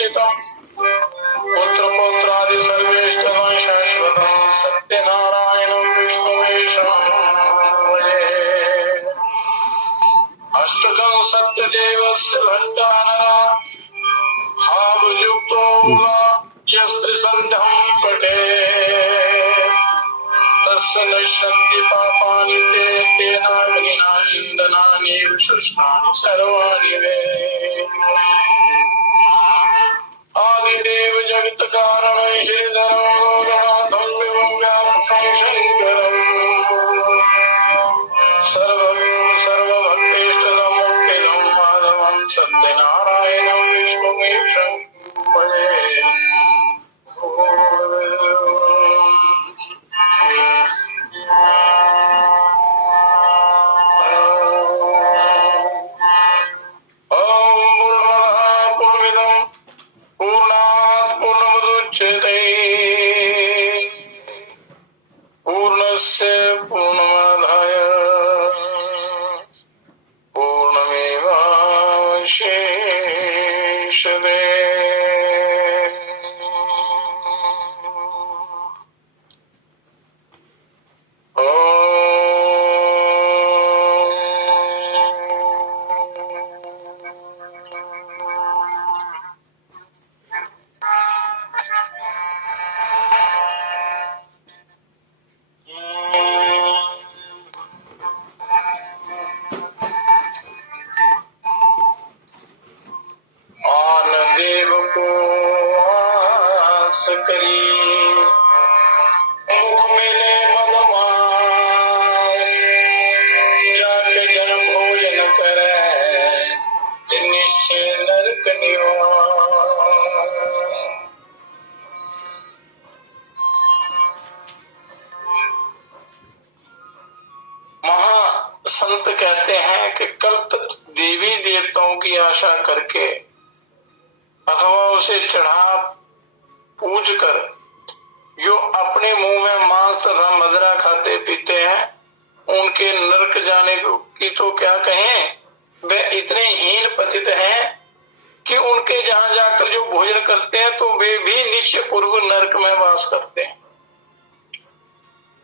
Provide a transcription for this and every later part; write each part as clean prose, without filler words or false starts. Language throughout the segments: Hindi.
वाचितम् पुत्र पौत्रादि सर्वेष्टमं शाश्वतं सत्यनारायणं विष्णुवेशं भजे। अष्टकं सत्यदेवस्य भक्ता नरा भावयुक्तो यस्त्रिसन्ध्यं पठेत् तस्य नश्यन्ति पापानि तेनाग्निना इन्धनानि विशिष्टानि सर्वाणि वे। आदिदेव जगत कारणं श्रीधरं लोकनाथं विभुं व्यापकं शङ्करं सर्वभक्तेष्टदं मुक्तिदं माधवं सत्यनारायणं विष्णुमीशं भजे। पूर्णस्य पूर्णमादाय पूर्णमेवावशिष्यते। देव को आस करी मुख मिले मदमास जाके जन्म भोजन करे निश्चय नरक निवास। महासंत कहते हैं कि कल तक देवी देवताओं की आशा करके अथवा उसे चढ़ा पूज कर जो अपने मुंह में मांस तथा मदिरा खाते पीते हैं उनके नरक जाने की तो क्या कहें, वे इतने हीन पतित हैं कि उनके जहां जाकर जो भोजन करते हैं तो वे भी निश्चय पूर्व नरक में वास करते हैं।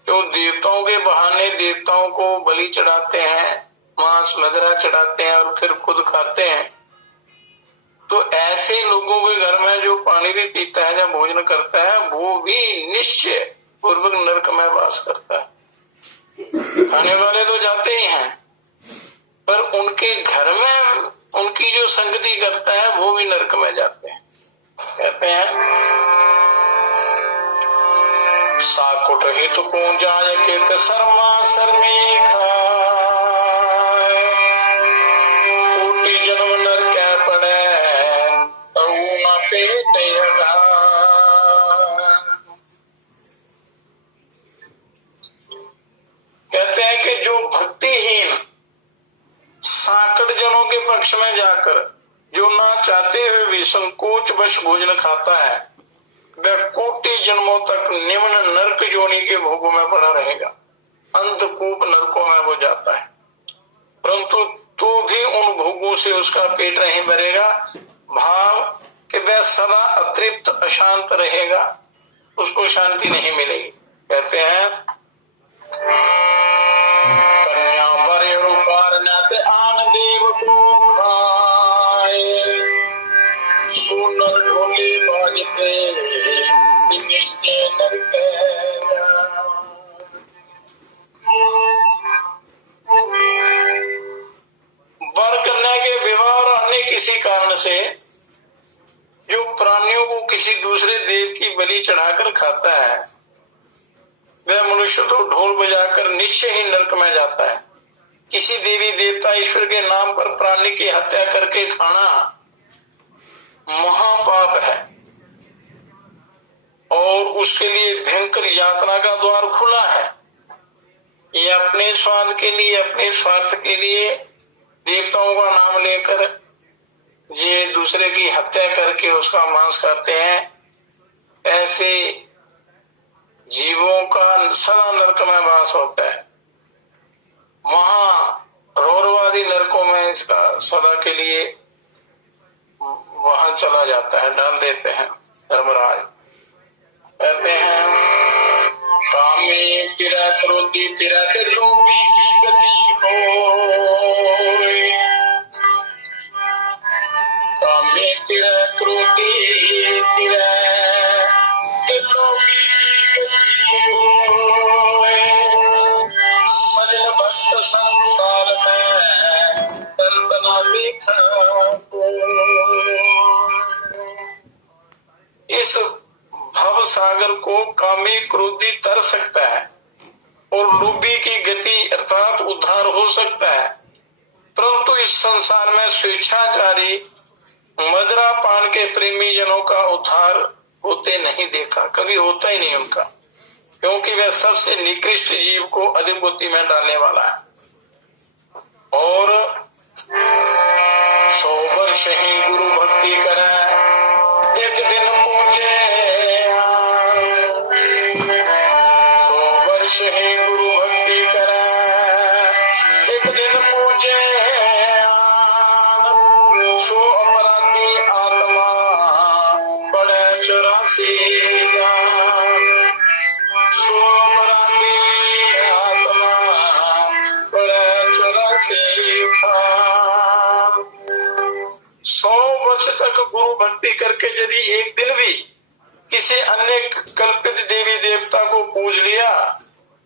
जो देवताओं के बहाने देवताओं को बलि चढ़ाते हैं, मांस मदिरा चढ़ाते हैं और फिर खुद खाते हैं, तो ऐसे लोगों के घर में जो पानी भी पीता है या भोजन करता है वो भी निश्चय पूर्वक नरक में वास करता है। खाने वाले तो जाते ही हैं पर उनके घर में उनकी जो संगति करता है वो भी नरक में जाते हैं। कहते हैं साकुट हित को जाय कित शर्मा शर्मी खाए कोटि जन्म नरक पड़े कहते हैं कि जो भक्तिहीन साकड़ जनों के पक्ष में जाकर जो ना चाहते हुए भी संकोच वश भोजन खाता है वह कोटि जन्मों तक निम्न नरक योनि के भोगों में पड़ा रहेगा, अंधकूप नरकों में वो जाता है, परंतु तो भी उन भोगों से उसका पेट नहीं भरेगा। भाव कि वह सदा अतृप्त अशांत रहेगा, उसको शांति नहीं मिलेगी। कहते हैं कन्या आन देव को खाए सुनर ढोले बाजते निश्चय नरक वर कन्या के विवाह और अन्य किसी कारण से जो प्राणियों को किसी दूसरे देव की बलि चढ़ाकर खाता है वह मनुष्य तो ढोल बजाकर निश्चय ही नरक में जाता है। किसी देवी देवता ईश्वर के नाम पर प्राणी की हत्या करके खाना महापाप है और उसके लिए भयंकर यातना का द्वार खुला है। ये अपने स्वाद के लिए अपने स्वार्थ के लिए देवताओं का नाम लेकर ये दूसरे की हत्या करके उसका मांस खाते हैं। ऐसे जीवों का सदा नरक में वास होता है। वहां रौरवादी नरकों में इसका सदा के लिए वहां चला जाता है, डाल देते हैं। धर्मराज कहते हैं कामे तिरा क्रोधी तिरा के लोभी की गति होए, कामे तिरा क्रोधी तिरा के लोभी की गति होए, सजन भक्त संसार में दर्दना देखा। इस भव सागर को कामी क्रोधी तर सकता है और लोभी की गति अर्थात उद्धार हो सकता है, परंतु इस संसार में स्वेच्छाचारी मदिरा पान के प्रेमी जनों का उद्धार होते नहीं देखा, कभी होता ही नहीं उनका, क्योंकि वह सबसे निकृष्ट जीव को अधोगति में डालने वाला है। और 100 वर्ष ही गुरु भक्ति करे, एक दिन पूजे 100 वर्ष ही गुरु भक्ति करे, एक दिन पूजे, सो अपराधी आत्मा बड़े 84 सो अपराधी आत्मा बड़े 84 100 वर्ष तक गुरु भक्ति करके यदि एक दिन भी किसी अन्य कल्पित देवी देवता को पूज लिया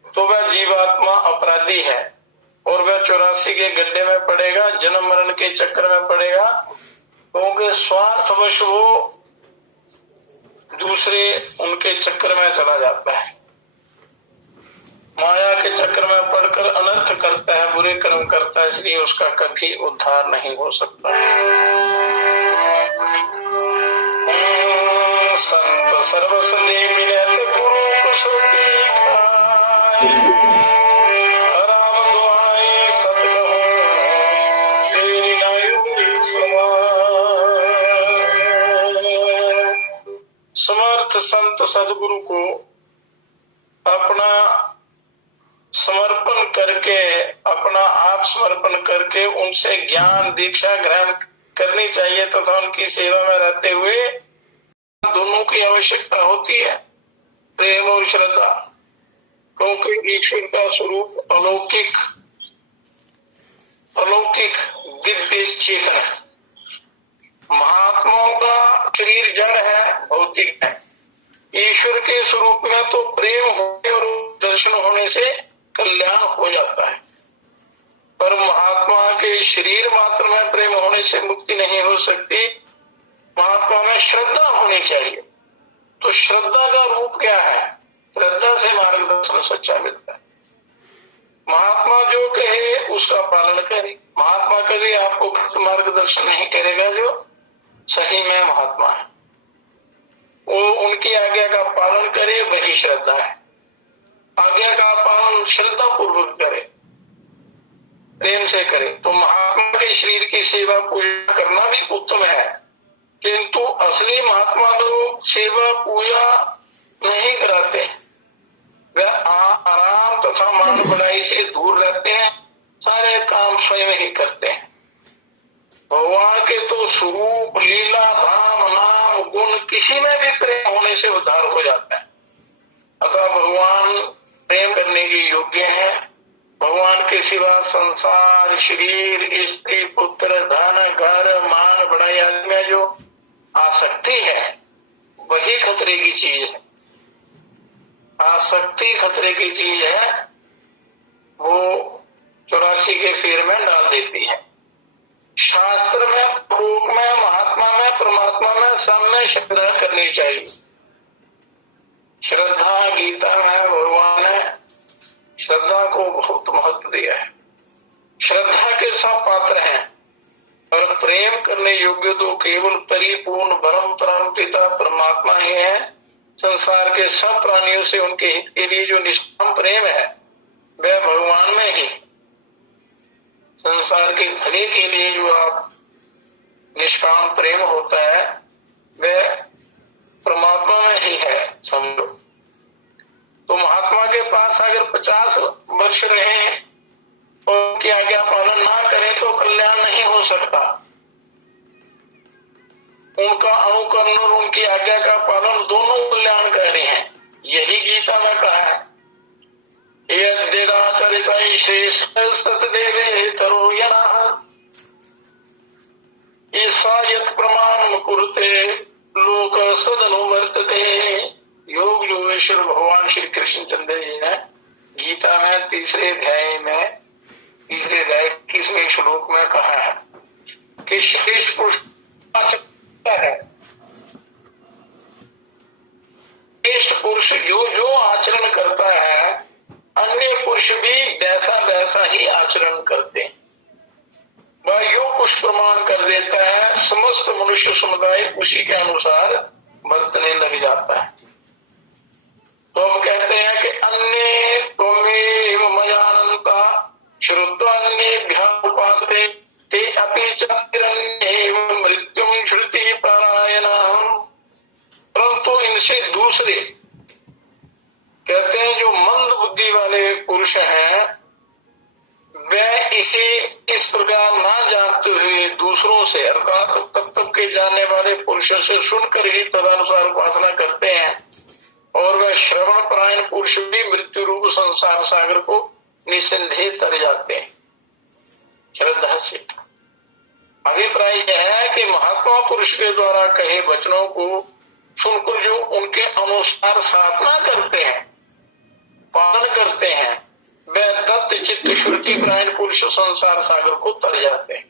तो वह जीवात्मा अपराधी है और वह 84 के गड्ढे में पड़ेगा, जन्म मरण के चक्कर में पड़ेगा, क्योंकि स्वार्थवश वो दूसरे उनके चक्कर में चला जाता है, माया के चक्कर में पड़कर अनर्थ करता है, बुरे कर्म करता है, इसलिए उसका कभी उद्धार नहीं हो सकता। संत सर्वस दे मिलत गुरु कुसुती राम दुआई सत कहूं तेरी नायुरी समर्थ संत सदगुरु को अपना समर्पण करके, अपना आप समर्पण करके उनसे ज्ञान दीक्षा ग्रहण करनी चाहिए तथा उनकी सेवा में रहते हुए दोनों की आवश्यकता होती है, प्रेम और श्रद्धा, क्योंकि ईश्वर का स्वरूप अलौकिक अलौकिक दिव्य चेतन है। महात्माओं का शरीर जड़ है, भौतिक है। ईश्वर के स्वरूप में तो प्रेम होने और दर्शन होने से कल्याण हो जाता है, पर महात्मा के शरीर मात्र में प्रेम होने से मुक्ति नहीं हो सकती। महात्मा में श्रद्धा होनी चाहिए। तो श्रद्धा का रूप क्या है? श्रद्धा से मार्गदर्शन सच्चा मिलता है। महात्मा जो कहे उसका पालन करे। महात्मा कभी आपको मार्गदर्शन नहीं करेगा जो सही में महात्मा है, वो उनकी आज्ञा का पालन करे, वही श्रद्धा है। आज्ञा का पालन श्रद्धा पूर्वक करे, प्रेम से करे। तो महात्मा के शरीर की सेवा पूजा करना भी उत्तम है, किंतु असली महात्मा लोग सेवा पूजा नहीं कराते, वह आराम तथा मान बढ़ाई से दूर रहते हैं, सारे काम स्वयं ही करते हैं। भगवान के तो स्वरूप, लीला, राम नाम, गुण किसी में भी प्रेम होने से उद्धार हो जाता है। अतः भगवान प्रेम करने के योग्य है। भगवान के सिवा संसार, शरीर, स्त्री, पुत्र, धन, घर, मान बढ़ाई आदि में जो आसक्ति है वही खतरे की चीज है। आसक्ति खतरे की चीज है, वो 84 के फेर में डाल देती है। शास्त्र में, लोक में, महात्मा में, परमात्मा में सब में श्रद्धा करनी चाहिए। श्रद्धा, गीता में भगवान ने श्रद्धा को बहुत महत्व दिया है। श्रद्धा के सब पात्र हैं और प्रेम करने योग्य तो केवल परिपूर्ण परम पिता परमात्मा ही है। संसार के सब प्राणियों से उनके हित के लिए जो निष्काम प्रेम है वह भगवान में ही। संसार के भले के लिए जो आप निष्काम प्रेम होता है वह परमात्मा में ही है, समझो। तो महात्मा के पास अगर 50 वर्ष रहे और उनकी आज्ञा पालन ना करें तो कल्याण नहीं हो सकता। उनका अनुकरण और उनकी आज्ञा का पालन दोनों कल्याणकारी हैं। यही गीता में कहा है, यद्यदाचरितैः श्रेष्ठः सतदेवे तरो यनः ईसा यत् प्रमाणं कुरुते लोक सदनुवर्तते। योग योगेश्वर भगवान श्री कृष्ण चंद्र जी ने गीता में तीसरे अध्याय 21वें श्लोक में कहा है कि श्रेष्ठ पुरुष है, श्रेष्ठ पुरुष जो आचरण करता है अन्य पुरुष भी वैसा ही आचरण करते हैं। वह यो कुछ प्रमाण कर देता है, समस्त मनुष्य समुदाय उसी के अनुसार बरतने लग जाता है। तो हम कहते हैं कि अन्य त्वमेव मयानन्ता श्रुत्वा अन्येभ्यः उपासते ते अपि चान्येव मृत्युं श्रुति पारायणः। परंतु इनसे दूसरे कहते हैं जो मंद बुद्धि वाले पुरुष हैं वे इसे इस प्रकार ना जानते हुए दूसरों से अर्थात तत्व के जानने वाले पुरुषों से सुनकर ही तदनुसार उपासना करते हैं और वह श्रवण परायण पुरुष भी मृत्यु रूप संसार सागर को निसंदेह तर जाते हैं श्रद्धा से। अभिप्राय यह है कि महात्मा पुरुष के द्वारा कहे वचनों को सुनकर जो उनके अनुसार साधना करते हैं, पालन करते हैं, वे दत्त चित्त श्रुति परायण पुरुष संसार सागर को तर जाते हैं।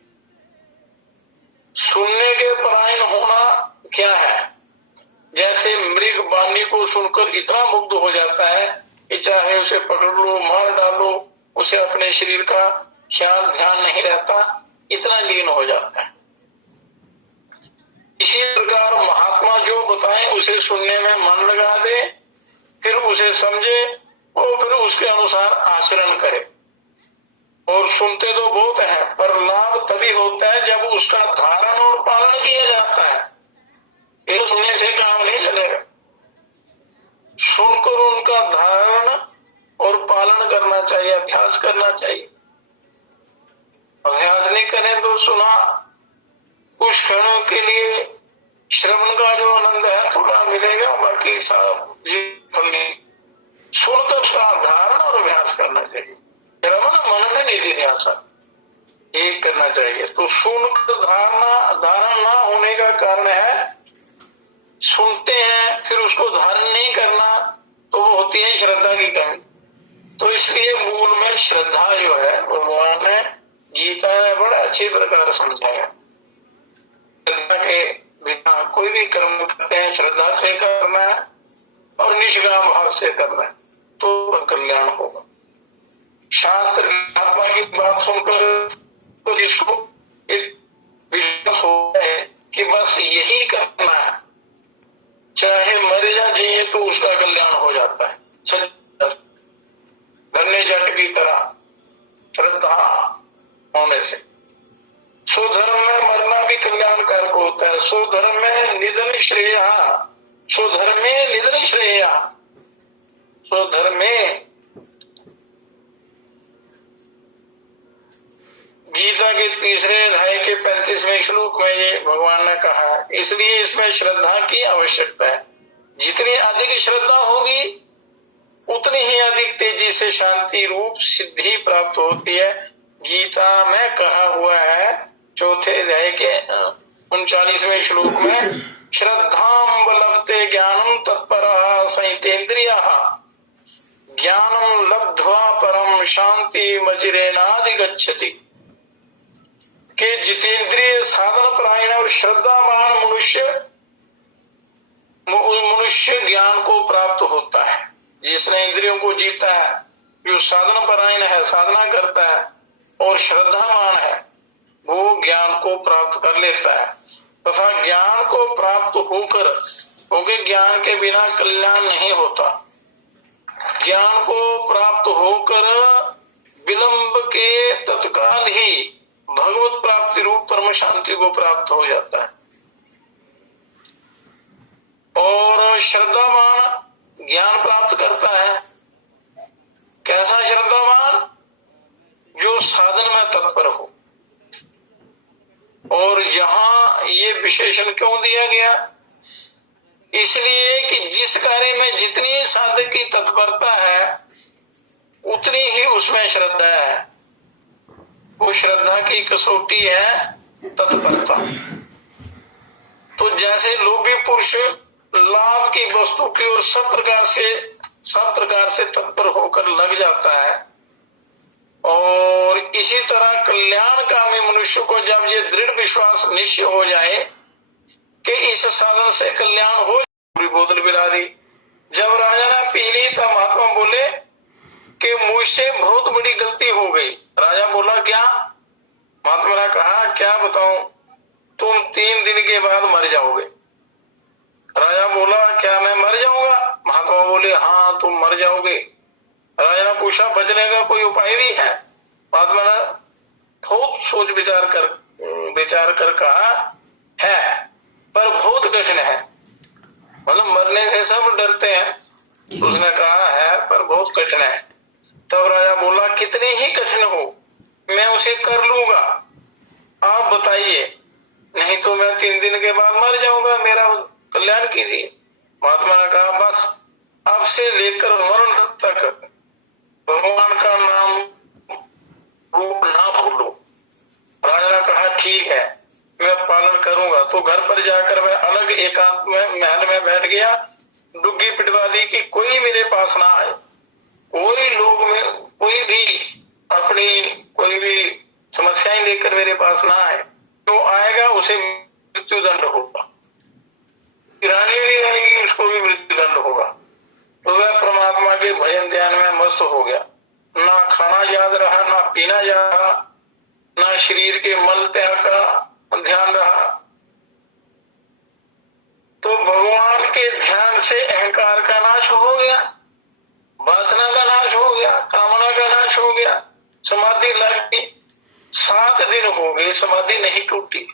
सुनने के परायण होना क्या है? जैसे मृग वाणी को सुनकर इतना मुग्ध हो जाता है कि चाहे उसे पकड़ लो, मार डालो, उसे अपने शरीर का ख्याल ध्यान नहीं रहता, इतना लीन हो जाता है। इसी प्रकार महात्मा जो बताएं उसे सुनने में मन लगा दे, फिर उसे समझे और फिर उसके अनुसार आचरण करे। और सुनते तो बहुत है पर लाभ तभी होता है जब उसका धारण और पालन किया जाता है। ये सुनने से काम नहीं चलेगा, सुनकर उनका धारण और पालन करना चाहिए, अभ्यास करना चाहिए। अभ्यास नहीं करें तो सुना कुछ क्षणों के लिए श्रवण का जो आनंद है थोड़ा मिलेगा, बाकी सब जीवन नहीं। सुनकर उसका धारण और अभ्यास करना चाहिए। श्रवण मन में नहीं देने आशा एक करना चाहिए। तो सुनकर धारण ना होने का कारण है सुनते हैं फिर उसको धारण नहीं करना, तो वो होती है श्रद्धा की कमी। तो इसलिए मूल में श्रद्धा जो है भगवान ने गीता में बड़ा अच्छी प्रकार समझाया। श्रद्धा के बिना कोई भी कर्म करते हैं श्रद्धा से करना है और निष्काम भाव से करना है तो कल्याण होगा। शास्त्र आत्मा की बात सुनकर तो जिसको विश्वास होता है कि बस यही करना है, चाहे मर जाए तो उसका कल्याण हो जाता है। धन्य जट की तरह श्रद्धा होने से स्वधर्म में मरना भी कल्याणकारक होता है। स्वधर्म में निधन श्रेय, स्वधर्म में निधन श्रेय, स्वधर्म में गीता के तीसरे अध्याय के 35वें श्लोक में ये भगवान ने कहा। इसलिए इसमें श्रद्धा की आवश्यकता है। जितनी अधिक श्रद्धा होगी उतनी ही अधिक तेजी से शांति रूप सिद्धि प्राप्त होती है। गीता में कहा हुआ है चौथे अध्याय के 39वें श्लोक में, श्रद्धां लभते ज्ञानम तत्परः संयतेन्द्रियः ज्ञानम लब्ध्वा परम शांति मचिरेनाधिगच्छति। के जितेंद्रिय साधन परायण और श्रद्धावान मनुष्य ज्ञान को प्राप्त होता है। जिसने इंद्रियों को जीता है, जो साधन परायण है, साधना करता है और श्रद्धावान है, वो ज्ञान को प्राप्त कर लेता है। तथा ज्ञान को प्राप्त होकर, क्योंकि ज्ञान के बिना कल्याण नहीं होता, ज्ञान को प्राप्त होकर विलंब के तत्काल ही भगवत प्राप्ति रूप परम शांति को प्राप्त हो जाता है। और श्रद्धावान ज्ञान प्राप्त करता है। कैसा श्रद्धावान? जो साधन में तत्पर हो और ये विशेषण क्यों दिया गया? इसलिए कि जिस कार्य में जितनी साधक की तत्परता है उतनी ही उसमें श्रद्धा है। वो श्रद्धा की कसौटी है तत्परता। तो जैसे लोभी पुरुष लाभ की वस्तु की ओर सब प्रकार से तत्पर होकर लग जाता है, और इसी तरह कल्याणकामी मनुष्य को जब ये दृढ़ विश्वास निश्चय हो जाए कि इस साधन से कल्याण हो, पूरी बोतल पिला दी। जब राजा ने पी ली तो महात्मा बोले कि मुझसे बहुत बड़ी गलती हो गई। राजा बोला क्या? महात्मा ने कहा क्या बताऊं, तुम 3 दिन के बाद मर जाओगे। राजा बोला क्या मैं मर जाऊंगा? महात्मा बोले हाँ तुम मर जाओगे। राजा ने पूछा बचने का कोई उपाय भी है? महात्मा ने बहुत सोच विचार कर कहा है, पर बहुत कठिन है। मतलब मरने से सब डरते हैं, उसने कहा है पर बहुत कठिन है। तब राजा बोला कितनी ही कठिन हो मैं उसे कर लूंगा, आप बताइए, नहीं तो मैं 3 दिन के बाद मर जाऊंगा, मेरा कल्याण कीजिए। महात्मा ने कहा बस अब से लेकर मरण तक भगवान का नाम रूप ना भूलो। राजा ने कहा ठीक है मैं पालन करूंगा। तो घर पर जाकर मैं अलग एकांत में महल में बैठ गया, डुग्गी पिटवा दी कि कोई मेरे पास ना आए, कोई भी समस्याएं लेकर मेरे पास ना आए। जो आएगा उसे मृत्यु दंड होगा, रानी भी आएगी उसको भी मृत्यु दंड होगा। तो वह परमात्मा के भजन ध्यान में मस्त हो गया। ना खाना याद रहा, ना पीना याद रहा, ना शरीर के मल त्याग का ध्यान रहा। तो भगवान के ध्यान से अहंकार का नाश हो गया, वासना का नाश हो गया, कामना का नाश हो गया, समाधि लग गई। 7 दिन हो गए समाधि नहीं टूटी।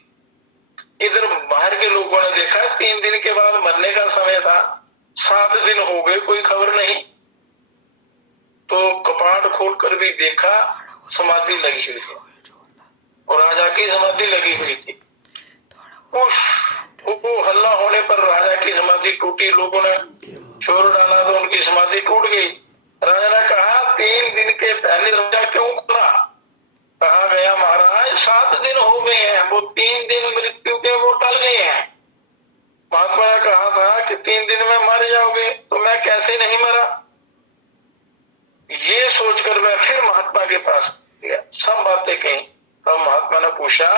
इधर बाहर के लोगों ने देखा 3 दिन के बाद मरने का समय था, 7 दिन हो गए कोई खबर नहीं। तो कपाट खोलकर भी देखा समाधि लगी हुई थी, और राजा की समाधि लगी हुई थी। वो हल्ला होने पर राजा की समाधि टूटी, लोगों ने शोर डाला तो उनकी समाधि टूट गई। राजा ने कहा 3 दिन के पहले राजा क्यों खुला? कहा गया महाराज 7 दिन हो गए हैं, वो 3 दिन मृत्यु के वो टल गए हैं। महात्मा ने कहा था कि 3 दिन में मर जाओगे, तो मैं कैसे नहीं मरा? ये सोचकर मैं फिर महात्मा के पास गया, सब बातें कही। तब महात्मा ने पूछा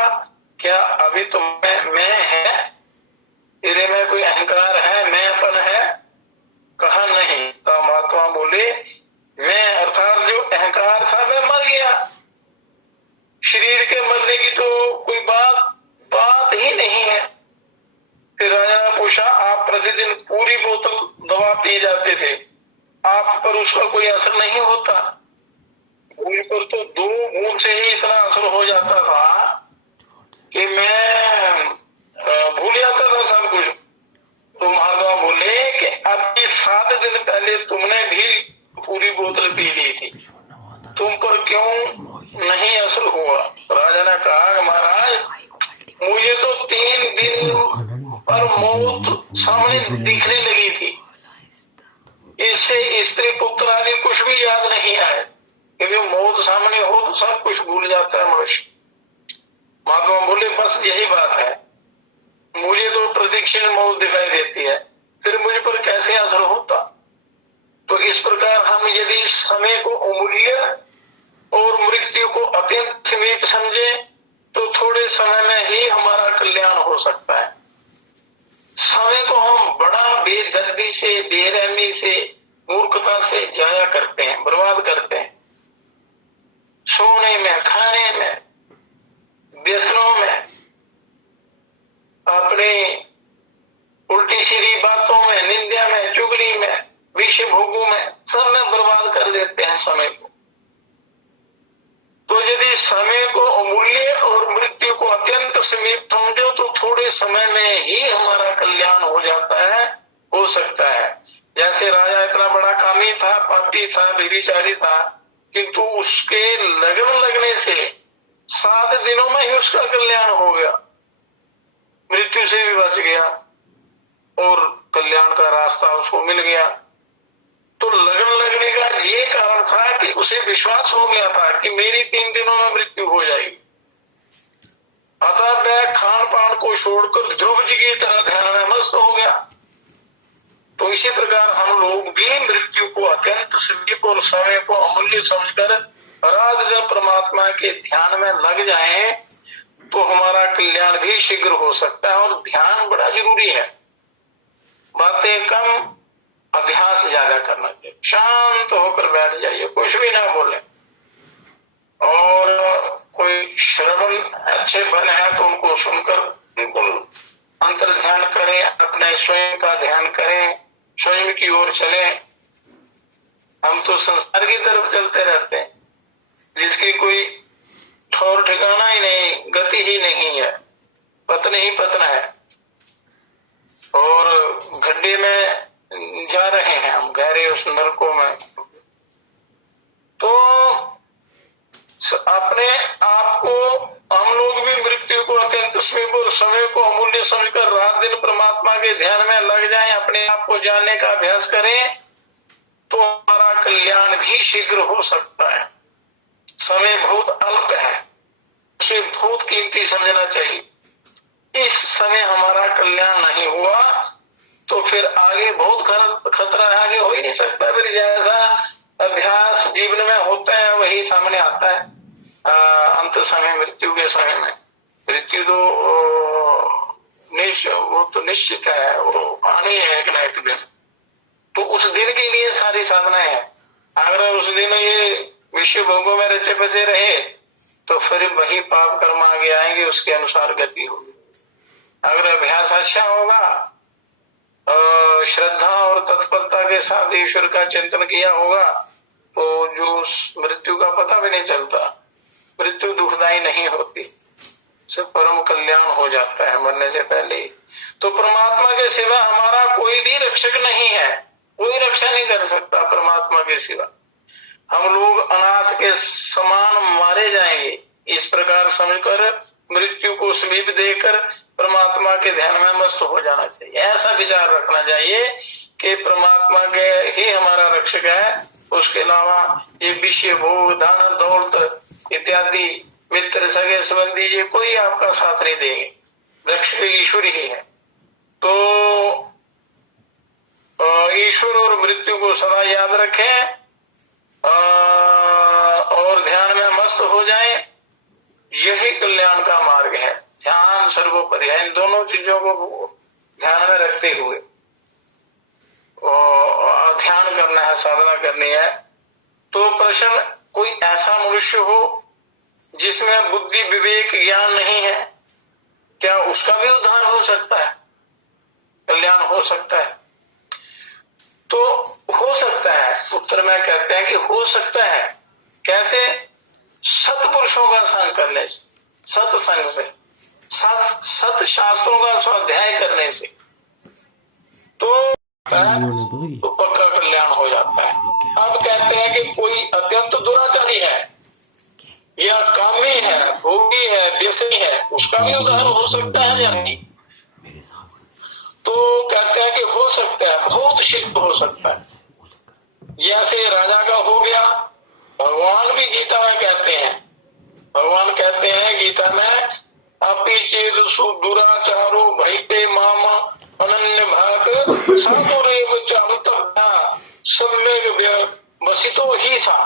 क्या अभी तो मैं है, तेरे में कोई अहंकार है, मैंपन है? कहा नहीं। तो महात्मा बोले मैं अर्थात जो अहंकार था मैं मर गया, शरीर के मरने की तो कोई बात ही नहीं है। फिर राजा ने पूछा आप प्रतिदिन पूरी बोतल दवा पी जाते थे, आप पर उसका कोई असर नहीं होता? भूल पर तो 2 बूंद से ही इतना असर हो जाता था कि मैं भूल जाता था सब कुछ। तो महात्मा बोले कि अभी 7 दिन पहले तुमने भी पूरी बोतल पी ली थी, तुम पर क्यों नहीं असर हुआ? राजा ने कहा महाराज मुझे तो 3 दिन पर मौत सामने दिखने लगी थी, इससे स्त्री पुत्र आदि कुछ भी याद नहीं आए, क्योंकि मौत सामने हो तो सब कुछ भूल जाता है मनुष्य। महात्मा बोले बस यही बात है, मुझे तो प्रतिक्षण मौत दिखाई देती है, फिर मुझ पर कैसे असर होता? तो इस प्रकार हम यदि समय को अमूल्य और मृत्यु को अत्यंत समीप समझे तो थोड़े समय में ही हमारा कल्याण हो सकता है। समय को हम बड़ा बेदर्दी से, बेरहमी से, मूर्खता से जाया करते हैं, बर्बाद करते हैं। सोने में, खाने में, व्यसनों में, अपने उल्टी सीधी बातों में, निंदा में, चुगली में, विषय भोगों में, सब में बर्बाद कर देते हैं समय को। तो यदि समय को अमूल्य और मृत्यु को अत्यंत समीप समझो तो थोड़े समय में ही हमारा कल्याण हो जाता है, हो सकता है। जैसे राजा इतना बड़ा कामी था, पापी था, व्यभिचारी था, किंतु उसके लगन लगने से 7 दिनों में ही उसका कल्याण हो गया। मृत्यु से भी बच गया और कल्याण का रास्ता उसको मिल गया। तो लगन लगने का ये कारण था कि उसे विश्वास हो गया था कि मेरी 3 दिनों में मृत्यु हो जाएगी। अतः वह खान पान को छोड़कर ध्रुव जी की तरह ध्यान में मस्त हो गया। तो इसी प्रकार हम लोग भी मृत्यु को अत्यंत समीप और समय को अमूल्य समझकर रात जब परमात्मा के ध्यान में लग जाएं तो हमारा कल्याण भी शीघ्र हो सकता है। और ध्यान बड़ा जरूरी है, बातें कम, अभ्यास ज्यादा करना चाहिए। शांत होकर बैठ जाइए, कुछ भी ना बोले, और कोई श्रवण अच्छे बने हैं तो उनको सुनकर बिल्कुल अंतर ध्यान करें, अपने स्वयं का ध्यान करें, स्वयं की ओर चलें। हम तो संसार की तरफ चलते रहते हैं जिसकी कोई ठौर ठिकाना ही नहीं, गति ही नहीं है, पतन ही पतन है, और गड्ढे में जा रहे हैं हम, गहरे उस नरकों में। तो अपने आप को, हम लोग भी मृत्यु को अत्यंत समीप और समय को अमूल्य समझकर रात दिन परमात्मा के ध्यान में लग जाएं, अपने आप को जानने का अभ्यास करें, तो हमारा कल्याण भी शीघ्र हो सकता है। समय बहुत अल्प है, इसे बहुत कीमती समझना चाहिए। इस समय हमारा कल्याण नहीं हुआ तो फिर आगे बहुत खतरा है, आगे हो ही नहीं सकता। फिर जैसा अभ्यास जीवन में होता है वही सामने आता है। अंत समय, मृत्यु के समय में, मृत्यु तो वो तो निश्चित है, वो आनी है एक ना एक दिन। तो उस दिन के लिए सारी साधनाएं हैं। अगर उस दिन ये विश्व भोगों में रचे बचे रहे तो फिर वही पाप कर्म आगे आएंगे, उसके अनुसार गति होगी। अगर अभ्यास अच्छा होगा, श्रद्धा और तत्परता के साथ ईश्वर का चिंतन किया होगा, तो जो मृत्यु का पता भी नहीं चलता, मृत्यु दुखदाई नहीं होती, सिर्फ परम कल्याण हो जाता है मरने से पहले ही। तो परमात्मा के सिवा हमारा कोई भी रक्षक नहीं है, कोई रक्षा नहीं कर सकता परमात्मा के सिवा। हम लोग अनाथ के समान मारे जाएंगे, इस प्रकार समझकर मृत्यु को समीप देकर परमात्मा के ध्यान में मस्त हो जाना चाहिए। ऐसा विचार रखना चाहिए कि परमात्मा के ही हमारा रक्षक है, उसके अलावा ये विषय भोग, धन दौलत इत्यादि, मित्र सगे संबंधी, ये कोई आपका साथ नहीं देंगे, रक्षक ईश्वर ही है। तो ईश्वर और मृत्यु को सदा याद रखें और ध्यान में मस्त हो जाएं, यही कल्याण का मार्ग है। ध्यान सर्वोपरि है, इन दोनों चीजों को ध्यान में रखते हुए ध्यान करना है, साधना करनी है। तो प्रश्न, कोई ऐसा मनुष्य हो जिसमें बुद्धि विवेक ज्ञान नहीं है, क्या उसका भी उद्धार हो सकता है, कल्याण हो सकता है? तो हो सकता है, उत्तर में कहते हैं कि हो सकता है। कैसे? सत्पुरुषों का संग करने से, सत्संग से, सत शास्त्रों का स्वाध्याय करने से, तो पक्का कल्याण हो जाता है। अब कहते हैं कि कोई अत्यंत दुराचारी है या कामी है, भोगी है, व्यसनी है, उसका भी उद्धार हो सकता है या नहीं? तो कहते हैं कि हो सकता है, बहुत शीघ्र हो सकता है। जैसे राजा का हो गया, भगवान भी गीता में कहते हैं, भगवान कहते हैं गीता में, अपि चेद दुराचारो भयते मामा अनन्य भाग साधुरेव चारुतभ्या सम्यक वसितो ही था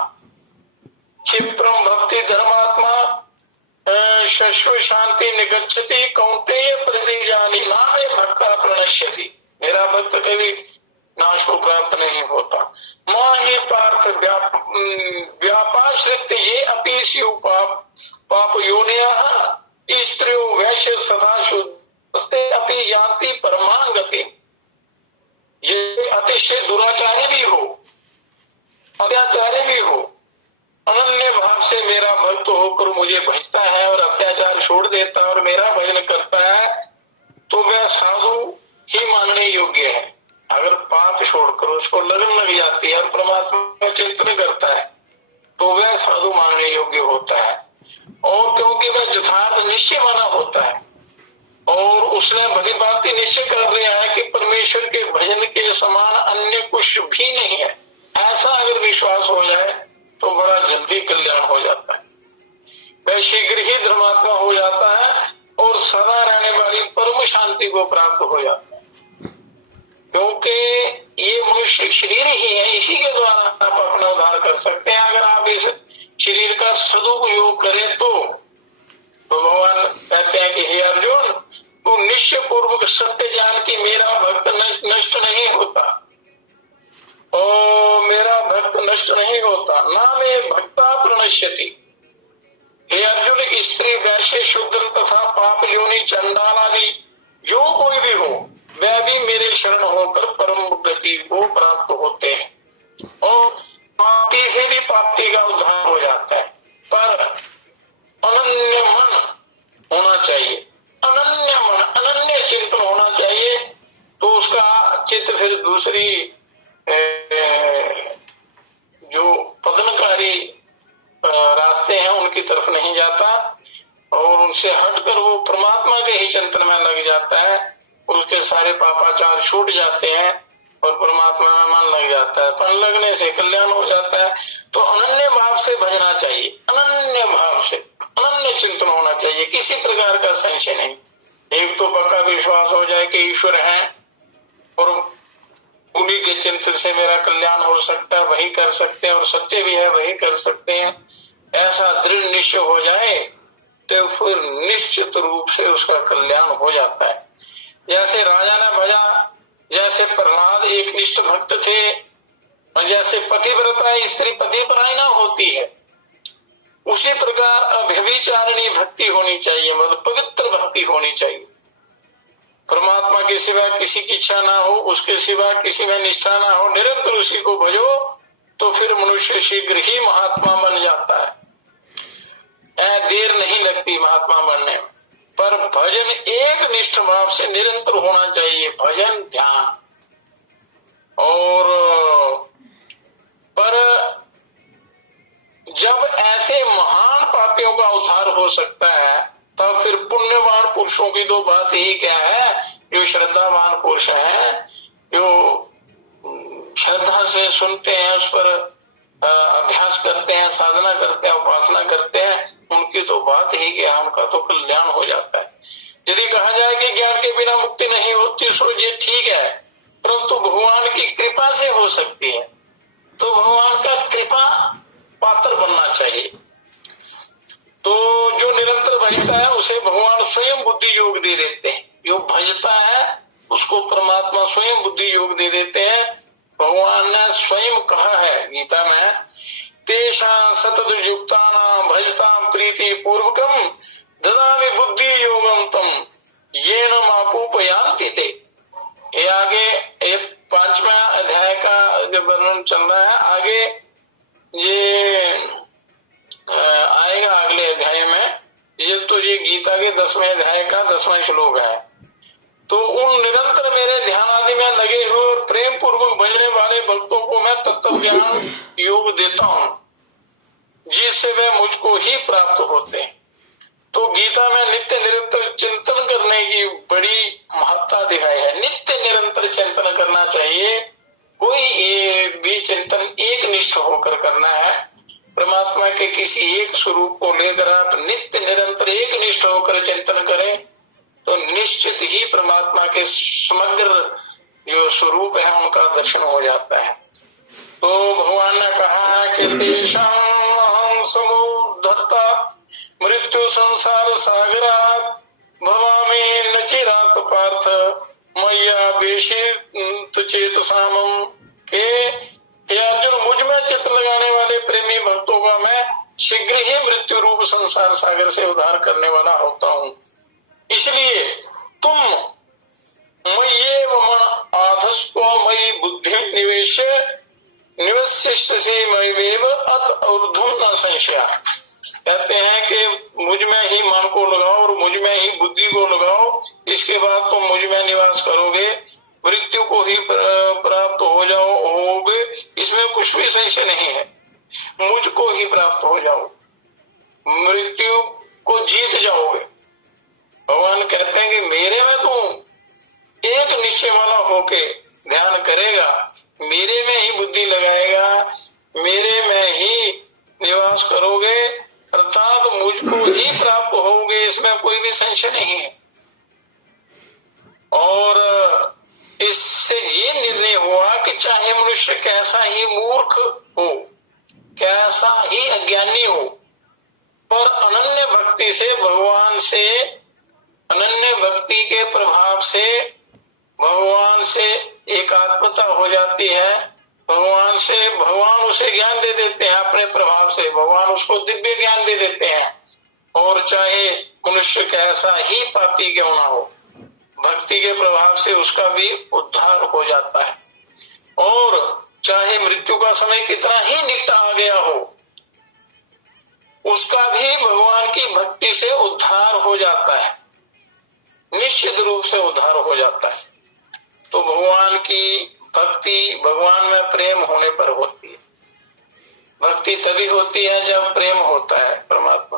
क्षिप्रम भक्ति धर्मात्मा शश्व शांति निगच्छति कौंतेय प्रतिजानी नामे भक्ता प्रणश्यति। मेरा भक्त कभी नाश को प्राप्त नहीं होता। मां ये पार्थ व्यापाश्रित ये अपीस्यु पाप योनिया स्त्रियो वैश्य सदा शुद्ध अपि याति परमांगति। ये अतिशय दुराचारी भी हो, अत्याचारी भी हो, अनन्य भाव से मेरा भक्त होकर मुझे भजता है और अत्याचार छोड़ देता है और मेरा भजन करता है, तो वह साधु ही मानने योग्य है। अगर पाप छोड़कर उसको लगन लग जाती है और परमात्मा का चिंतन करता है, तो वह साधु मानने योग्य होता है। और क्योंकि वह यथार्थ निश्चय माना होता है और उसने भली बात ही निश्चय कर लिया है कि परमेश्वर के भजन के समान अन्य कुछ भी नहीं है, ऐसा अगर विश्वास हो जाए तो बड़ा जल्दी कल्याण हो जाता है। वह शीघ्र ही धर्मात्मा हो जाता है और सदा रहने वाली परम शांति को प्राप्त हो जाता है। क्योंकि ये मनुष्य शरीर ही है, इसी के द्वारा आप अपना उद्धार कर सकते हैं। अगर आप इस शरीर का सदुपयोग करें तो भगवान कहते हैं कि हे अर्जुन, तू निश्चय पूर्वक सत्य जान कि मेरा भक्त नष्ट नहीं होता और मेरा भक्त नष्ट नहीं होता, ना में भक्ता प्रणश्यति। हे अर्जुन, स्त्री वैश्य शूद्र तथा पाप योनि चंडाल आदि जो कोई भी हो, वह भी मेरे शरण होकर परम गति को प्राप्त होते हैं और पापी से भी पापी का उद्धार हो जाता है। पर अनन्य मन होना चाहिए, अनन्य मन, अनन्य चिंतन होना चाहिए, तो उसका चित्त फिर दूसरी जो पतनकारी रास्ते हैं उनकी तरफ नहीं जाता और उनसे हटकर वो परमात्मा के ही चिंतन में लग जाता है। उसके सारे पापाचार छूट जाते हैं और परमात्मा में मन लग जाता है। मन लगने से कल्याण हो जाता है। तो अनन्य भाव से भजना चाहिए, अनन्य भाव से अनन्य चिंतन होना चाहिए, किसी प्रकार का संशय नहीं। एक तो पक्का विश्वास हो जाए कि ईश्वर है और उन्हीं के चिंतन से मेरा कल्याण हो सकता है, वही कर सकते हैं, और सत्य भी है वही कर सकते हैं, ऐसा दृढ़ निश्चय हो जाए तो फिर निश्चित रूप से उसका कल्याण हो जाता है। जैसे राजा ने भजा, जैसे प्रहलाद एक निष्ठ भक्त थे, और जैसे पतिव्रता स्त्री पतिपरायणा होती है, उसी प्रकार अव्यभिचारिणी भक्ति होनी चाहिए, मतलब पवित्र भक्ति होनी चाहिए। परमात्मा के सिवा किसी की इच्छा ना हो, उसके सिवा किसी में निष्ठा ना हो, निरंतर उसी को भजो, तो फिर मनुष्य शीघ्र ही महात्मा बन जाता है। देर नहीं लगती महात्मा बनने में। पर भजन एक निष्ठ भाव से निरंतर होना चाहिए, भजन ध्यान। और पर जब ऐसे महान पापियों का उद्धार हो सकता है, तब फिर पुण्यवान पुरुषों की तो बात ही क्या है, जो श्रद्धावान पुरुष हैं, जो श्रद्धा से सुनते हैं, उस पर अभ्यास करते हैं, साधना करते हैं, उपासना करते हैं, उनकी तो बात ही क्या, उनका तो कल्याण हो जाता है। यदि कहा जाए कि ज्ञान के बिना मुक्ति नहीं होती, सो ये ठीक है, परंतु भगवान की कृपा से हो सकती है, तो भगवान का कृपा पात्र बनना चाहिए। तो जो निरंतर भजता है उसे भगवान स्वयं बुद्धि योग दे देते हैं। जो भजता है उसको परमात्मा स्वयं बुद्धि योग दे देते हैं। भगवान ने स्वयं कहा है गीता में, तेषा सतत युक्ताना भजता प्रीति पूर्वकम ददामि बुद्धि योगम तम येन मापूपयान्ति ते। ये आगे ये 5वां अध्याय का जो वर्णन चल रहा है, आगे ये आएगा अगले अध्याय में। ये गीता के 10वें अध्याय का 10वां श्लोक है। तो उन निरंतर मेरे ध्यान आदि में लगे हुए और प्रेम पूर्वक भजने वाले भक्तों को मैं तत्व ज्ञान योग देता हूँ, जिससे वे मुझको ही प्राप्त होते हैं। तो गीता में नित्य निरंतर चिंतन करने की बड़ी महत्ता दिखाई है। नित्य निरंतर चिंतन करना चाहिए। कोई भी चिंतन एक निष्ठ होकर करना है। परमात्मा के किसी एक स्वरूप को लेकर आप नित्य निरंतर एक निष्ठ होकर चिंतन करें तो निश्चित ही परमात्मा के समग्र जो स्वरूप है उनका दर्शन हो जाता है। तो भगवान ने कहा कि तेषां समुद्धता मृत्यु संसार सागरात् भवामि न चिरात् पार्थ मय्या वेशित चेतसामम्। के अर्जुन, मुझ में चित्त लगाने वाले प्रेमी भक्तों का मैं शीघ्र ही मृत्यु रूप संसार सागर से उद्धार करने वाला होता हूँ। इसलिए तुम मय्ये मन आधस्को मयि बुद्धि निवेश्य मय्येव अत ऊर्ध्वं न संशयः। कहते हैं कि मुझ में ही मन को लगाओ और मुझ में ही बुद्धि को लगाओ, इसके बाद तुम मुझ में निवास करोगे, मृत्यु को ही प्राप्त होगे, इसमें कुछ भी संशय नहीं है। मुझको ही प्राप्त हो जाओ, मृत्यु को जीत जाओगे। भगवान कहते हैं कि मेरे में तू एक निश्चय वाला होके ध्यान करेगा, मेरे में ही बुद्धि लगाएगा, मेरे में ही निवास करोगे, अर्थात मुझको ही प्राप्त होगे, इसमें कोई भी संशय नहीं है। और इससे ये निर्णय हुआ कि चाहे मनुष्य कैसा ही मूर्ख हो, कैसा ही अज्ञानी हो, पर अनन्य भक्ति से भगवान से, अनन्य भक्ति के प्रभाव से भगवान से एकात्मता हो जाती है। भगवान उसे ज्ञान दे देते हैं, अपने प्रभाव से भगवान उसको दिव्य ज्ञान दे देते हैं। और चाहे मनुष्य कैसा ही पापी क्यों ना हो, भक्ति के प्रभाव से उसका भी उद्धार हो जाता है। और चाहे मृत्यु का समय कितना ही निकट आ गया हो, उसका भी भगवान की भक्ति से उद्धार हो जाता है, निश्चित रूप से उद्धार हो जाता है। तो भगवान की भक्ति, भगवान में प्रेम होने पर होती है। भक्ति तभी होती है जब प्रेम होता है परमात्मा।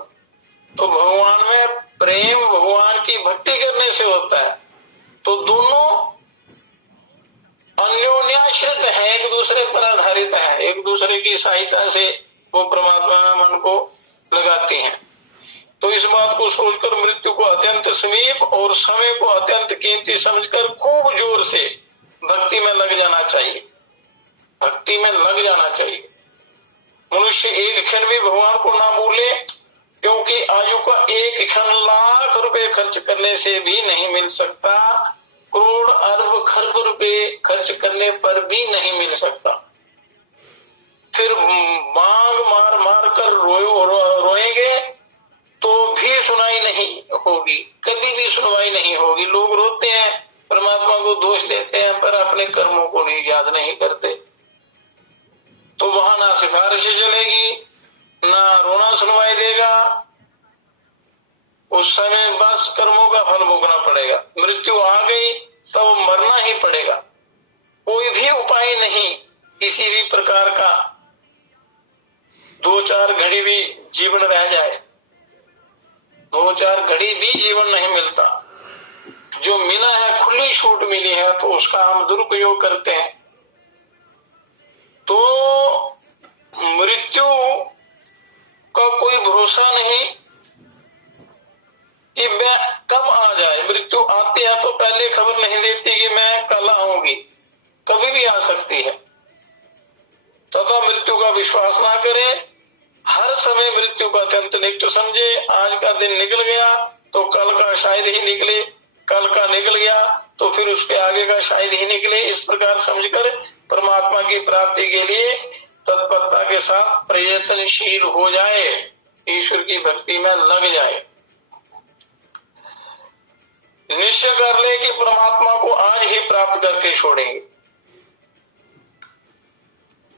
तो भगवान में प्रेम भगवान की भक्ति करने से होता है। तो दोनों अन्योन्याश्रित है, एक दूसरे पर आधारित है, एक दूसरे की सहायता से वो परमात्मा में मन को लगाती हैं। तो इस बात को सोचकर मृत्यु को अत्यंत समीप और समय को अत्यंत कीमती समझकर खूब जोर से भक्ति में लग जाना चाहिए, भक्ति में लग जाना चाहिए। मनुष्य एक क्षण भी भगवान को ना भूले, क्योंकि आयु का एक क्षण लाख रुपए खर्च करने से भी नहीं मिल सकता, करोड़ अरब खरब रुपए खर्च करने पर भी नहीं मिल सकता। फिर मांग मार मार कर रोएंगे तो भी सुनाई नहीं होगी, कभी भी सुनवाई नहीं होगी। लोग रोते हैं, परमात्मा को दोष देते हैं, पर अपने कर्मों को नहीं याद नहीं करते। तो वहां ना सिफारिश चलेगी, ना रोना सुनवाई देगा। उस समय बस कर्मों का फल भोगना पड़ेगा। मृत्यु आ गई तो मरना ही पड़ेगा, कोई भी उपाय नहीं किसी भी प्रकार का। 2-4 घड़ी भी जीवन रह जाए, 2-4 घड़ी भी जीवन नहीं मिलता। जो मिला है, खुली छूट मिली है, तो उसका हम दुरुपयोग करते हैं। तो मृत्यु का कोई भरोसा नहीं कि मैं कब आ जाए। मृत्यु आती है तो पहले खबर नहीं देती कि मैं कल आऊंगी, कभी भी आ सकती है। तथा मृत्यु का विश्वास ना करें, हर समय मृत्यु का अत्यंत निकट समझे। आज का दिन निकल गया तो कल का शायद ही निकले, कल का निकल गया तो फिर उसके आगे का शायद ही निकले। इस प्रकार समझकर परमात्मा की प्राप्ति के लिए तत्परता के साथ प्रयत्नशील हो जाए, ईश्वर की भक्ति में लग जाए। निश्चय कर ले कि परमात्मा को आज ही प्राप्त करके छोड़ेंगे,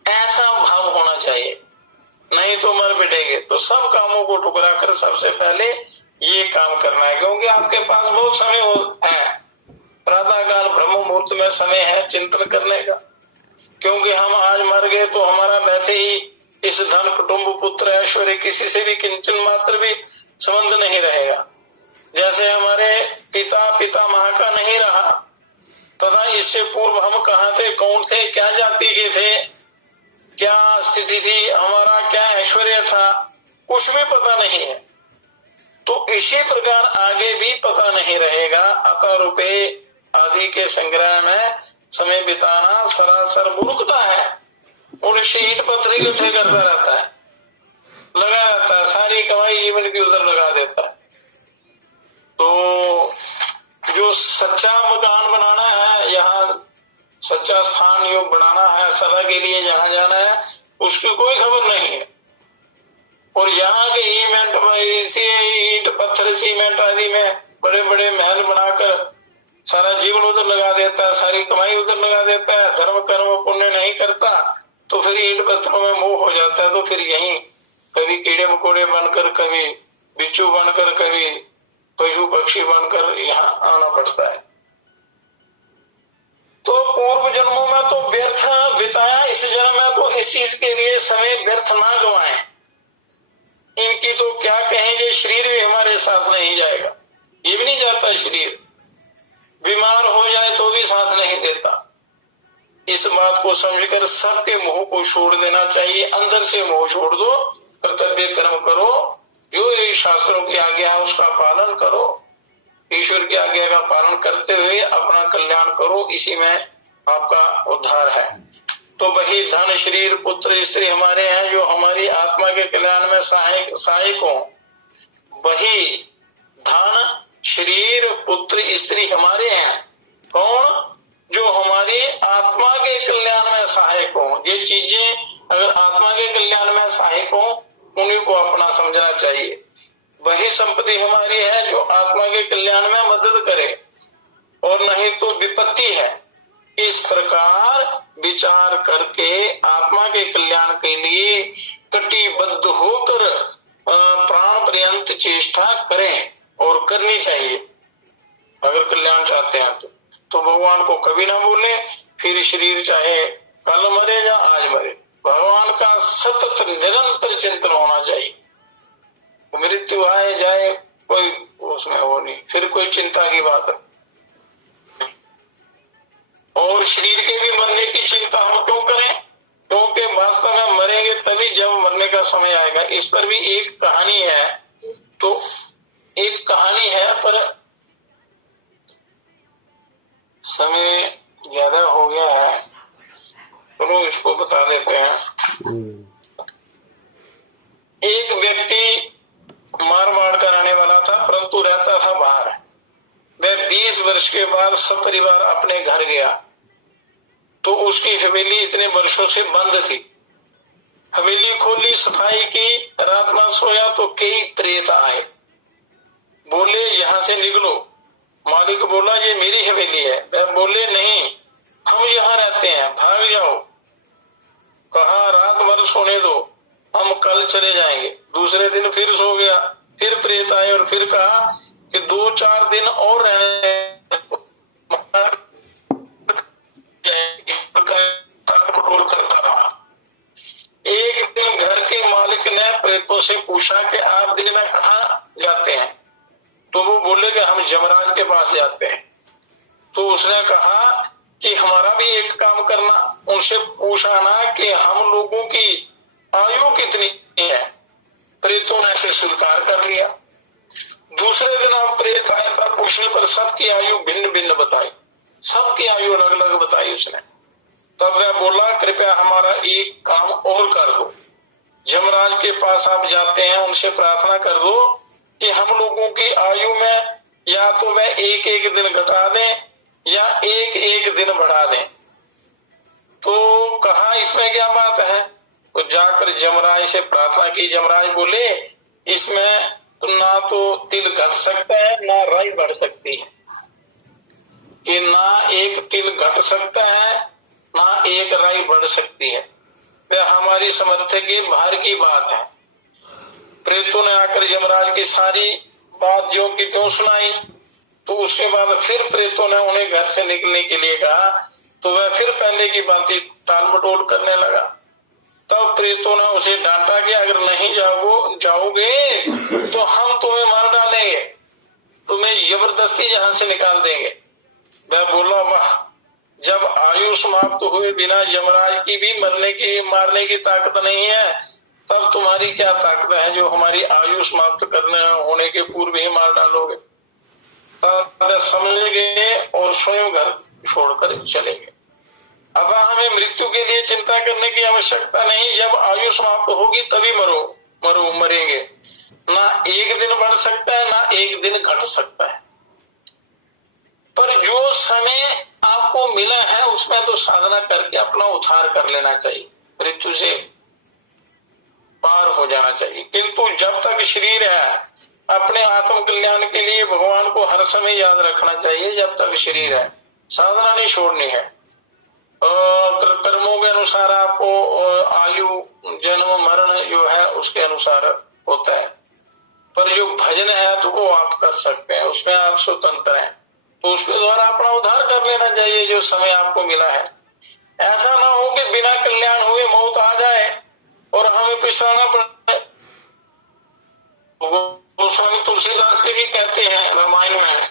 ऐसा भाव होना चाहिए, नहीं तो मर मिटेंगे। तो सब कामों को ठुकरा कर सबसे पहले ये काम करना है, क्योंकि आपके पास बहुत समय है। प्रातः काल ब्रह्म मुहूर्त में समय है चिंतन करने का, क्योंकि हम आज मर गए तो हमारा वैसे ही इस धन कुटुंब पुत्र ऐश्वर्य किसी से भी किंचन मात्र भी संबंध नहीं रहेगा। जैसे हमारे पितामह का नहीं रहा, तथा इससे पूर्व हम कहाँ थे, कौन थे, क्या जाति के थे, क्या स्थिति थी, हमारा क्या ऐश्वर्य था, कुछ भी पता नहीं है। तो इसी प्रकार आगे भी पता नहीं रहेगा। अतः रुपए आदि के संग्रह में समय बिताना सरासर मूर्खता है। मनुष्य ईंट पत्थर इकट्ठे करता रहता है, लगा रहता है, सारी कमाई जीवन की उधर लगा देता है। तो जो सच्चा मकान बनाना है, यहाँ सच्चा स्थान योग बनाना है, सदा के लिए जहाँ जाना है, उसकी कोई खबर नहीं है। और यहाँ के ईंट पत्थर सीमेंट आदि में बड़े बड़े महल बनाकर सारा जीवन उधर लगा देता है, सारी कमाई उधर लगा देता है, धर्म कर्म पुण्य नहीं करता, तो फिर ईंट पत्थरों में मोह हो जाता है। तो फिर यहीं कभी कीड़े मकोड़े बनकर, कभी बिच्छू बनकर, कभी पशु पक्षी बनकर यहाँ आना पड़ता है। तो पूर्व जन्मों में तो व्यर्थ बिताया, इस जन्म में तो इस चीज के लिए समय व्यर्थ ना गवाएं। इनकी तो क्या कहेंगे, शरीर भी हमारे साथ नहीं जाएगा, ये भी नहीं जाता शरीर, बीमार हो जाए तो भी साथ नहीं देता। इस बात को समझकर सबके मोह को छोड़ देना चाहिए, अंदर से मोह छोड़ दो, कर्तव्य कर्म करो, जो ये शास्त्रों की आज्ञा है उसका पालन करो, ईश्वर की आज्ञा का पालन करते हुए अपना कल्याण करो, इसी में आपका उद्धार है। तो वही धन शरीर पुत्र स्त्री हमारे हैं जो हमारी आत्मा के कल्याण में सहायक हो। वही धन शरीर पुत्र स्त्री हमारे हैं, कौन? जो हमारी आत्मा के कल्याण में सहायक हो। ये चीजें अगर आत्मा के कल्याण में सहायक हो उन्हीं को अपना समझना चाहिए। वही संपत्ति हमारी है जो आत्मा के कल्याण में मदद करे, और नहीं तो विपत्ति है। इस प्रकार विचार करके आत्मा के कल्याण के लिए कटिबद्ध होकर प्राण पर्यंत चेष्टा करें और करनी चाहिए अगर कल्याण चाहते हैं तो भगवान को कभी ना भूले। फिर शरीर चाहे कल मरे या आज मरे, भगवान का सतत निरंतर चिंतन होना चाहिए। मृत्यु आए जाए कोई उसमें वो नहीं, फिर कोई चिंता की बात है। और शरीर के भी मरने की चिंता हम क्यों करें? क्योंकि वास्तव में मरेंगे तभी जब मरने का समय आएगा। इस पर भी एक कहानी है, तो एक कहानी है, पर समय ज्यादा हो गया है, चलो इसको बता देते हैं। एक व्यक्ति मारवाड़ का रहने वाला था, परंतु रहता था बाहर। वह 20 वर्ष के बाद सपरिवार अपने घर गया तो उसकी हवेली इतने वर्षों से बंद थी। हवेली खोली, सफाई की, रात में सोया तो कई प्रेत आए, बोले यहाँ से निकलो। मालिक बोला ये मेरी हवेली है। वह बोले नहीं, हम यहाँ रहते हैं, भाग जाओ। कहा रात भर सोने दो, हम कल चले जाएंगे। दूसरे दिन फिर सो गया, फिर प्रेत आए और फिर कहा कि 2-4 दिन और रहने करता रहा। एक दिन घर के मालिक ने प्रेतों से पूछा कि आप दिन में कहाँ जाते हैं? तो वो बोले कि हम यमराज के पास जाते हैं। तो उसने कहा कि हमारा भी एक काम करना, उनसे पूछना कि हम लोगों की आयु कितनी है। प्रेतों ने ऐसे स्वीकार कर लिया। दूसरे दिन आप प्रेत आए पर पूछने पर सबकी आयु भिन्न भिन्न बताई, सबकी आयु अलग अलग बताई उसने। तब वह बोला कृपया हमारा एक काम और कर दो, यमराज के पास आप जाते हैं उनसे प्रार्थना कर दो कि हम लोगों की आयु में या तो वह 1-1 दिन घटा दें या 1-1 दिन बढ़ा दें। तो कहा इसमें क्या बात है? तो जाकर यमराज से प्रार्थना की। यमराज बोले इसमें तो ना तो तिल घट सकता है ना राई बढ़ सकती है, कि ना एक तिल घट सकता है ना एक राई बढ़ सकती है। वह हमारी समर्थ के बाहर की बात है। प्रेतों ने आकर यमराज की सारी बात जो की त्यों सुनाई। तो उसके बाद फिर प्रेतों ने उन्हें घर से निकलने के लिए कहा, तो वह फिर पहले की बात टाल मटोल करने लगा। तब प्रेतों ने उसे डांटा कि अगर नहीं जाओगे तो हम तुम्हें मार डालेंगे, तुम्हें जबरदस्ती यहाँ से निकाल देंगे। वह बोला वाह, जब आयु समाप्त हुए बिना यमराज की भी मारने की ताकत नहीं है, तब तुम्हारी क्या ताकत है जो हमारी आयु समाप्त करने होने के पूर्व ही मार डालोगे। तब समझ गए और स्वयं घर छोड़कर चले गए। अब हमें मृत्यु के लिए चिंता करने की आवश्यकता नहीं। जब आयु समाप्त होगी तभी मरेंगे। ना एक दिन बढ़ सकता है ना एक दिन घट सकता है। पर जो समय आपको मिला है उसमें तो साधना करके अपना उद्धार कर लेना चाहिए, मृत्यु से पार हो जाना चाहिए। किंतु जब तक शरीर है अपने आत्म कल्याण के लिए भगवान को हर समय याद रखना चाहिए। जब तक शरीर है साधना नहीं छोड़नी है। कर्मों के अनुसार आपको आयु जन्म मरण जो है उसके अनुसार होता है, पर जो भजन है तो वो आप कर सकते हैं, उसमें आप स्वतंत्र हैं। तो उसके द्वारा अपना उद्धार कर लेना चाहिए जो समय आपको मिला है। ऐसा ना हो कि बिना कल्याण हुए मौत आ जाए और हमें पछताना पड़े। गोस्वामी तुलसीदास जी भी कहते हैं रामायण में,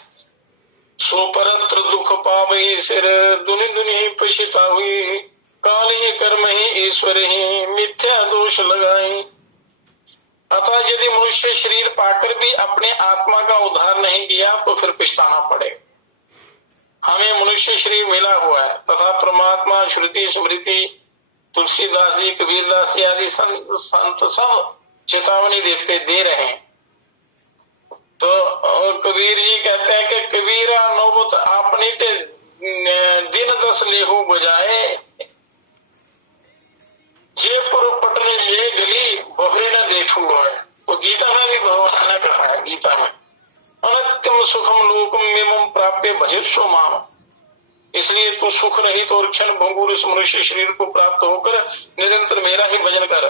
सो परत्र दुख पावई सिर दुनि दुनि पछिता हुई, काल ही कर्म ही ईश्वर ही मिथ्या दोष लगाई। अतः यदि मनुष्य शरीर पाकर भी अपने आत्मा का उद्धार नहीं किया तो फिर पछताना पड़ेगा। हमें मनुष्य शरीर मिला हुआ है तथा परमात्मा श्रुति स्मृति तुलसीदास जी कबीरदास जी आदि संत सब चेतावनी दे रहे हैं। तो कबीर जी कहते हैं कि कबीरा नौबत आपनी ते दिन 10 लेहू बजाए, जे पुर पटने जे गली बहुरे न देखू है। तो गीता में भी भगवान ने कहा है, गीता में अनत्यम सुखम लोकम मेमम प्राप्य भजस्व माम। इसलिए तू सुख रहित और क्षण भंगुर इस मनुष्य शरीर को प्राप्त होकर निरंतर मेरा ही भजन कर।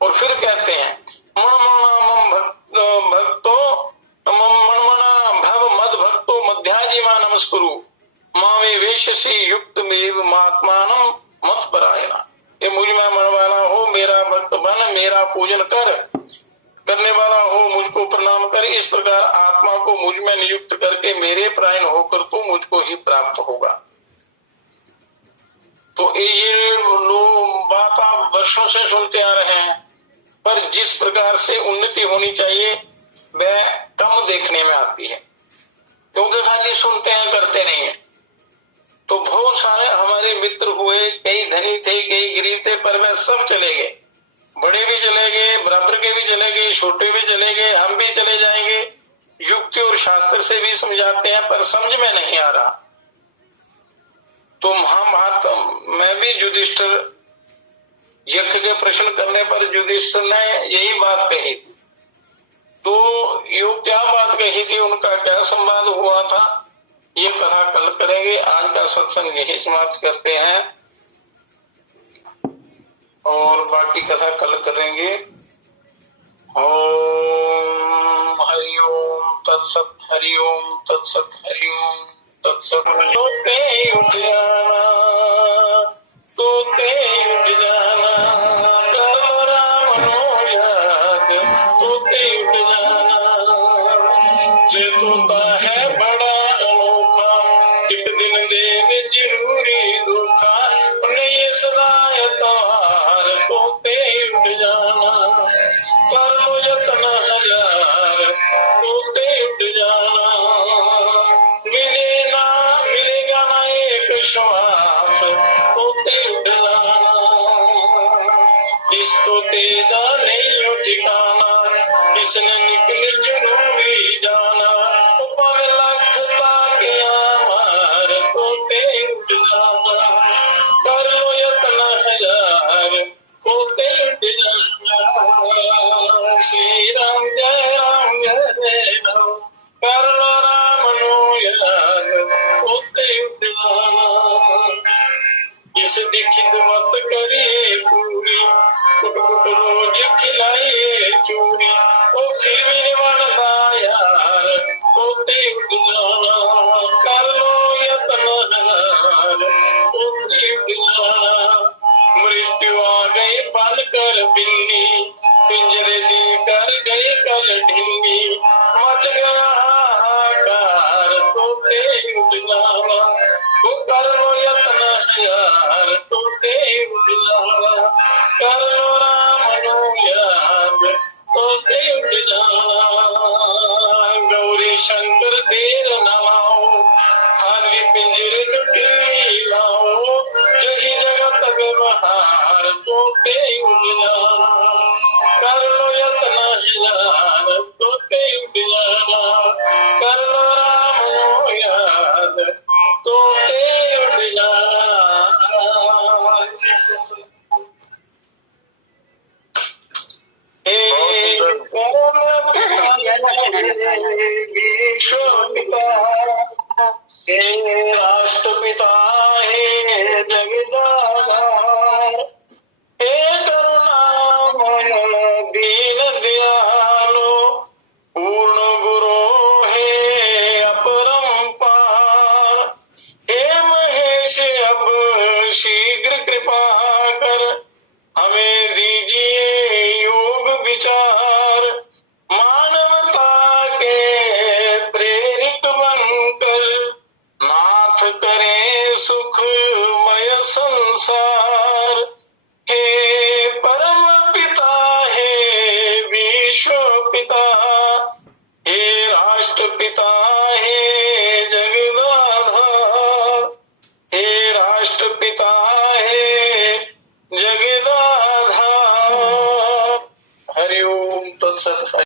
और फिर कहते हैं भक्तो भव मद भक्तो मध्याजी मां नमस्कुरु मावे वेशसी युक्त मेव महात्मानम मत परायणा। ये मुझ में मन वाला हो, मेरा भक्त बन, मेरा पूजन करने वाला हो, मुझको प्रणाम कर। इस प्रकार आत्मा को मुझ में नियुक्त करके मेरे परायण होकर तू मुझको ही प्राप्त होगा। तो ये लोग बात आप वर्षों से सुनते आ रहे हैं, पर जिस प्रकार से उन्नति होनी चाहिए वह कम देखने में आती है, क्योंकि खाली सुनते हैं करते नहीं है। तो बहुत सारे हमारे मित्र हुए, कई धनी थे कई गरीब थे, पर वे सब चले गए। बड़े भी चले गए, बराबर के भी चले गए, छोटे भी चले गए, हम भी चले जाएंगे। युक्ति और शास्त्र से भी समझाते हैं पर समझ में नहीं आ रहा। तो महाभारत में भी युधिष्ठिर यज्ञ के प्रश्न करने पर युधिष्ठिर ने यही बात कही थी। तो यो क्या बात कही थी, उनका क्या संवाद हुआ था, ये कथा कल करेंगे। आज का सत्संग यही समाप्त करते हैं और बाकी कथा कल करेंगे। ओम हरिओम तत्सत, हरिओम तत्सत, हरिओम तत्सत। तोते उठ जाना, तोते उठ जाना, करो राम नो याद, तोते उठ जाना। जे तोता है बड़ा अनोखा, एक दिन देवे जरूरी धोखा, उन्हें ये सदा तार, तोते उठ जाना। कर लो यत्न हजार, तोते उठ जाना। मिलेगा ना एक श्वास, तोते उठ जाना। इस तोते दा नहीं हो ठिकाना, किसने निकल जरूरी जाना। पावे लख ताके आमार, तोते उठ जाना। कर लो यत्न हजार, तोते उठ जाना। श्री राम जय राम जय राम, कर लो राम नो याद, तोते उठ जाना। इस दीक्षित मत करिए पूरी, कुट कुट रोज खिलाइए चूरी। ओ फिर भी बनता यार, तोते उठ जाना। कर लो यत्न हजार, तोते उठ जाना। मृत्यु आ गई पाल कर बिल्ली, पिंजरे दी कर गई कल ढिल्ली। मच गया हाहाकार, तोते उठ जाना। वो कर लो यत्न हजार, तोते उठ जाना। कर लो राम नो याद, तोते उठ जाना। गौरी शंकर देर न लाओ, खाली पिंजरे को ढिल्ली लाओ। जही जगत व्यवहार, तोते उठ जाना। कर लो यत्न हजार, तोते उठ जाना। कर लो राम नो याद, तोते उठ जाना। हे राष्ट्रपिता, हे जगदाधार, हे करुणामय दीन दयालो, पूर्ण गुरु हे अपरंपार। हे महेश अब शीघ्र कृपा कर, हमें दीजिए योग विचार। मानवता के पिता, हे राष्ट्रपिता